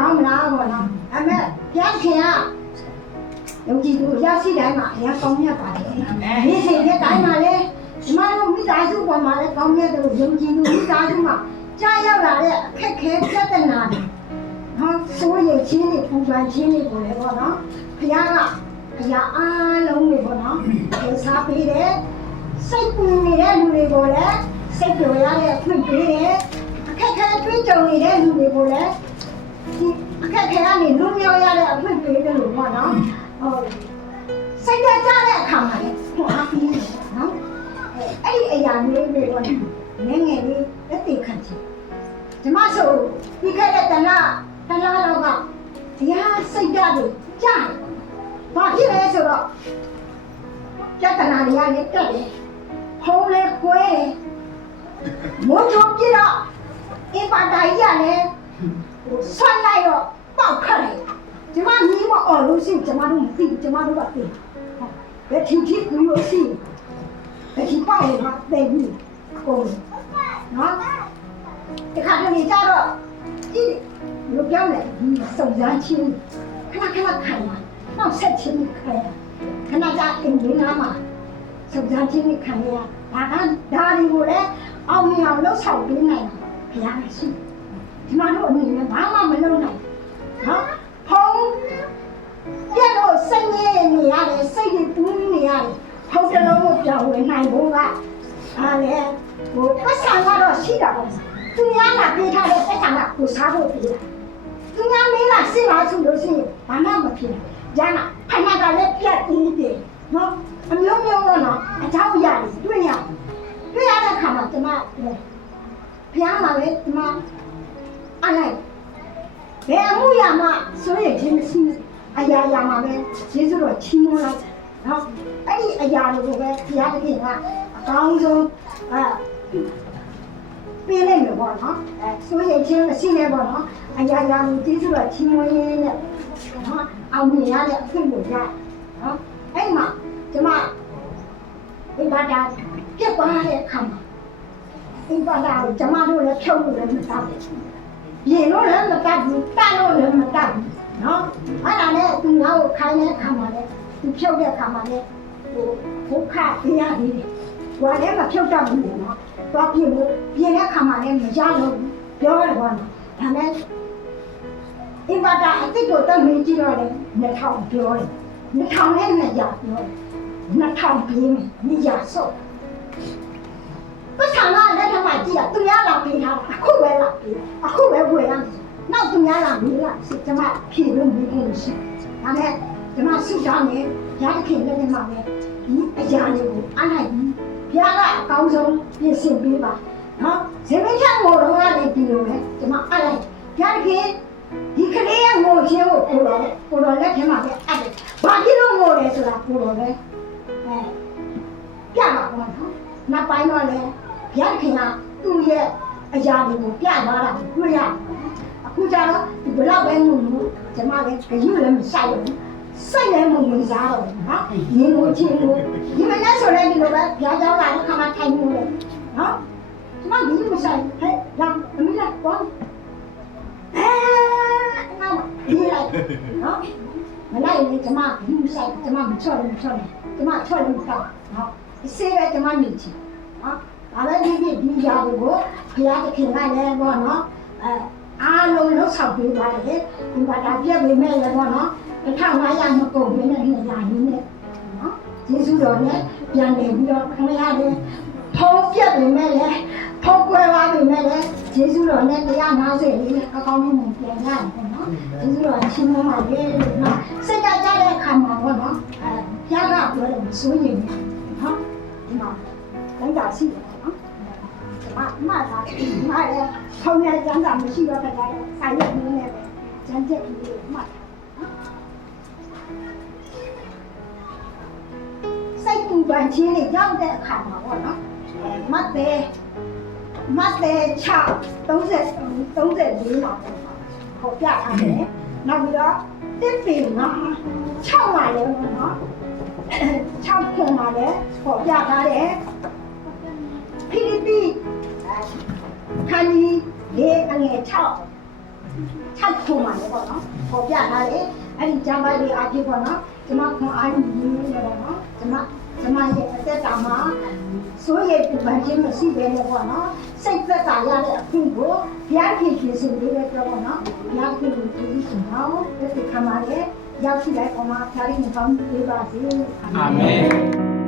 ကောင်းမလားပေါ့နော်အမေဘုရားခင်ကယုံကြည်သူရရှိတိုင်းမှာအရာကောင်းမြတ်ပါတယ်ဒီချိန်တဲ့တိုင်းမှာလေဒီမှာတော့မိသားစုပေါ်မှာလည်းကောင်းမြတ်တယ်လို့ယုံကြည်သူမိသားစုမှာကြားရောက်လာတဲ့အခက်ခဲပြဿနာတွေနော်စိုးရိမ်ခြင်းတွေပူပန်ခြင်းတွေပေါ်လေပေါ့နော်ဘုရားကအရာအားလုံးတွေပေါ့နော်ဒီစားပေးတယ်စိတ်ပူနေတဲ့လူတွေကိုလည်းစိတ်ကြော်ရတဲ့အခွင့်ပေးတယ်အခက်ခဲတွေးကြုံနေတဲ့လူတွေကိုလည်းဒီအခက်ခဲကနေလွတ်မြောက်ရတဲ့အခွင့်ပေးတယ်လို့ပေါ့နော်ဟုတ်စိတ်ကြတဲ့အခါမှာလေဟိုအားပြီးနော်အဲ့ဒီအရာမျိုးတွေပေါ့ငယ်ငယ်လေးလက်သိခံချင်ဒီမှာဆိုပြီးခဲ့တဲ့တလားလောက်ကတရားစိတ်ဓာတ်တွေကြားဘာဖြစ်လဲဆိုတော့ပြဿနာတွေကလည်းတက်တယ်ဟုံးလဲကွဲတယ်မိုးချိုးပြတော့အင်ပါတိုင်ရလည်းဆွတ်လိုက်တော့ပေါက်ခတ်တယ်ကျမမီးမအော်လို့ရှိကျမတို့မသိကျမတို့ကသိဘယ်ထီကူလို့ရှိဘယ်ထီပေါက်လို့တဲ့ဘူးကုန်နော်တခါတလေကြတော့ဒီလိုပြောနေဒီစုံစမ်းချင်းခဏခံလာနောက်ဆက်ချင်းခံရခဏကြာအင်ဂျင်နာမှာစုံစမ်းချင်းခံရဒါတွေကိုလည်းအောင်မြင်အောင်လှုပ်ဆောင်ပေးနိုင်တာဘုရားရှိဒီမှာတို့အနေနဲ့ဘာမှမလုပ်နိုင်နော်ဖုံးပြတ်လို့စိတ်ငြိမ်နေရတယ်စိတ်တွေပူးနေရတယ်ဖုံးတစ်လုံးကိုပြောင်းဝင်နိုင်ဖို့ကအားလေဟိုပတ်စံကတော့ရှိတာပေါ့သူများလာပေးထားတဲ့ပတ်စံကကိုစားဖို့ပေးတာသူများမင်းကစစ်ပါဆိုလို့ရှိရင်ဘာမှမဖြစ်ဘူးကျန်တာခဏကလည်းပြတ်သေးတယ်နော်အမျိုးမျိုးတော့နော်အเจ้าရတယ်တွေ့ရတဲ့ခါမှာကျမဘုရားမှာလေကျမအားလိုက်ဘယ်အမှုရမှဆိုရင်ချင်းမရှိအရာမှာပဲယေရှုတော်ချီးမွမ်းလိုက်နော်အဲ့ဒီအရာတွေကိုပဲဘုရားသခင်ကအကောင်းဆုံးပေးလိုက်မယ်ပေါ့နော်ဆိုရင်ချင်းမရှိနဲ့ပေါ့နော်အရာကိုယေရှုတော်ချီးမွမ်းရင်းနဲ့နော်အောင်မြင်ရတဲ့အဖြစ်ကိုရနော်အဲ့မှာကျမဒီဘာသာပြတ်သွားတဲ့အခါမှာဒီဘာသာကိုကျမတို့လည်းဖြုတ်လို့လည်းမတတ်ဘူးပြင်လို့လည်းမတတ်ဘူးတတ်လို့လည်းမတတ်ဘူးနော်အဲ့ဒါနဲ့သူငါ့ကိုခိုင်းတဲ့အခါမှာလည်းသူဖြုတ်တဲ့အခါမှာလည်းဒုက္ခပြရသေးတယ်။ဘာလဲမဖြုတ်တတ်ဘူးနော်။သွားပြင်တဲ့အခါမှာလည်းမရလို့ပြောရတယ်ကွာနော်။ဒါနဲ့အင်ပါတာအစ်စ်ကိုတော့မင်းကြည့်တော့လေ2000ပြောတယ်။2000နဲ့200ပြောတယ်။2000ပြီးမယ်200ဆော့။ပတ်ဆောင်လာတဲ့ထမကြည့်ရသူများလာပေးထားတာအခုပဲလာပေးအခုပဲဝယ်ရမယ်။နောက်သူများလာမေးလာစစ်ကျမဖြေလို့မေးလို့ရှိ။ဒါနဲ့ကျမဆုတောင်းနေရတဲ့ခင်လည်းမှာပဲဒီအရာတွေကိုအားနိုင်ပြီးဘုရားကအကောင်းဆုံးပြင်ဆင်ပေးပါနော်ဇေဘိထငိုတော့ကနေပြီးလို့လေကျမအားလိုက်ဘုရားခင်ဒီကလေးရဲ့ငိုခြင်းကိုကိုတော်လက်ထဲမှာပဲအဲ့ဒါဘာဖြစ်လို့ငိုလဲဆိုတာကိုတော်ပဲပြပါတော့နော်နောက်ပိုင်းတော့လေဘုရားခင်ကသူ့ရဲ့အရာတွေကိုပြသွားတာတွေ့ရအခုကျတော့ဒီဘလောက်ပဲငိုလို့ကျမလည်းကြည့်လည်းမဆိုင်ဘူးစိတ်လည်းမဝင်စားတော့ဘူးနော်ညီမို့ချင်းလို့ဒီမနေ့ဆိုလည်းဒီလိုပဲဘုရားကျောင်းလာတဲ့ခါမှထိုင်နေတယ်နော်ကျမဒီမဆိုင်ဟဲ့လာအမေလာကောင်းနော်ဒီလိုက်နော်မလိုက်ရင်ကျမဒီမဆိုင်ကျမမချော့လို့ကျမချော့လို့ကောင်းနော်အစေးပဲကျမနေချင်နော်ဒါလည်းဒီຢာကိုဘုရားသခင်ကလည်းပေါ့နော်အားလုံးလှုပ်ဆောင်ပေးပါတယ်ဒီဘာသာပြည့်ပေမဲ့လည်းပေါ့နော်1500မကုန်ဘဲနဲ့200ရင်းနဲ့နော်ယေရှုတော်နဲ့ပြန်လည်ပြီးတော့ခင်ဗျားလည်းထုံးပြတ်ပေမဲ့လည်းထုံးကွဲသွားပေမဲ့လည်းယေရှုတော်နဲ့150လေးနဲ့အကောင်းဆုံးပြန်ရတယ်ပေါ့နော်ယေရှုတော်ချင်းမပါလေနော်စိတ်ကြတဲ့အခါမှာပေါ့နော်ဘုရားကပြောတယ်မစိုးရင်နော်ဒီမှာတိုင်းတာရှိတယ်နော်မှတ်တာမှလည်းခေါင်းနဲ့ကျန်းစာမရှိတော့တဲ့ဆိုင်ရနေနဲ့ပဲကျန်းချက်ကြီးကိုမှတ်စိတ်ပူပန်ခြင်းတွေရောက်တဲ့အခါမှာပေါ့နော်မှတ်တယ်6 34မှာပေါ့ပြထားတယ်နောက်ပြီးတော့တစ်ပင်မှာ6မှာလည်းပေါ့နော်6ခုမှာလည်းပေါ့ပြထားတယ်ဖိလိပ္ပိခန်းကြီး4အငယ်6 ထပ်ခုမှလည်းပေါ့နော်ပေါ်ပြထားတယ်အဲ့ဒီကျမ်းပိုက်လေးအားဖြင့်ပေါ့နော်ကျမခွန်အားယူနေတယ်ပေါ့နော်ကျမရဲ့အသက်တာမှာစိုးရိမ်ပူပန်ခြင်းမရှိဘဲနဲ့ပေါ့နော်စိတ်သက်သာရတဲ့အခွင့်ကိုဘုရားဖြစ်ဖြစ်ဆိုလေးပဲပြောပေါ့နော်ဘုရားဖြစ်ဖြစ်ဒီလိုအောင်ဒီခါမှာလေရောက်ရှိလိုက်ပေါ်မှာဖြားရင်းကောင်းပေးပါစေအာမင်